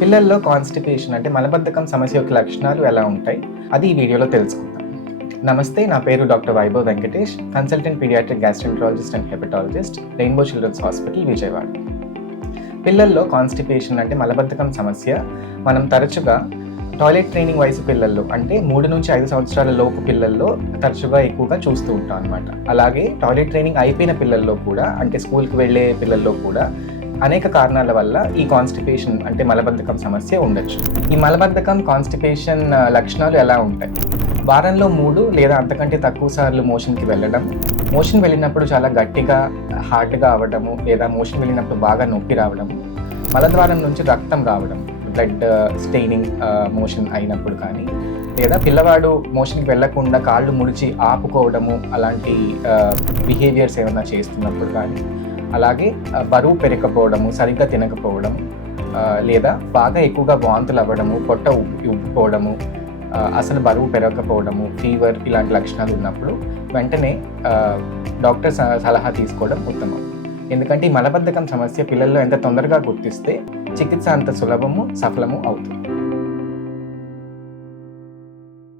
పిల్లల్లో కాన్స్టిపేషన్ అంటే మలబద్ధకం సమస్య యొక్క లక్షణాలు ఎలా ఉంటాయి అది ఈ వీడియోలో తెలుసుకుందాం. నమస్తే, నా పేరు doctor Vaibhav Venkatesh, consultant paediatric gastroenterologist and hepatologist, rainbow children's hospital, Vijayawada. పిల్లల్లో కాన్స్టిపేషన్ అంటే మలబద్ధకం సమస్య మనం తరచుగా టాయిలెట్ ట్రైనింగ్ వయసు పిల్లల్లో అంటే 3 నుంచి 5 సంవత్సరాల లోపు పిల్లల్లో తరచుగా ఎక్కువగా చూస్తూ ఉంటాం అనమాట. అలాగే టాయిలెట్ ట్రైనింగ్ అయిపోయిన పిల్లల్లో కూడా అంటే స్కూల్కి వెళ్ళే పిల్లల్లో కూడా అనేక కారణాల వల్ల ఈ కాన్స్టిపేషన్ అంటే మలబద్ధకం సమస్య ఉండొచ్చు. ఈ మలబద్ధకం కాన్స్టిపేషన్ లక్షణాలు ఎలా ఉంటాయి? వారంలో 3 లేదా అంతకంటే తక్కువ సార్లు మోషన్కి వెళ్ళడం, మోషన్ వెళ్ళినప్పుడు చాలా గట్టిగా హార్డ్గా అవ్వడము, లేదా మోషన్ వెళ్ళినప్పుడు బాగా నొప్పి రావడము, మలద్వారం నుంచి రక్తం రావడం, బ్లడ్ స్టెయినింగ్ మోషన్ అయినప్పుడు కానీ, లేదా పిల్లవాడు మోషన్కి వెళ్ళకుండా కాళ్ళు ముడిచి ఆపుకోవడము అలాంటి బిహేవియర్స్ ఏమైనా చేస్తున్నప్పుడు కానీ, అలాగే బరువు పెరగకపోవడము, సరిగ్గా తినకపోవడం, లేదా బాగా ఎక్కువగా వాంతులు అవ్వడము, పొట్ట ఉబ్బిపోవడము, అసలు బరువు పెరగకపోవడము, ఫీవర్ ఇలాంటి లక్షణాలు ఉన్నప్పుడు వెంటనే డాక్టర్ సలహా తీసుకోవడం ఉత్తమం. ఎందుకంటే ఈ మలబద్ధకం సమస్య పిల్లల్లో ఎంత తొందరగా గుర్తిస్తే చికిత్స అంత సులభము, సఫలము అవుతుంది.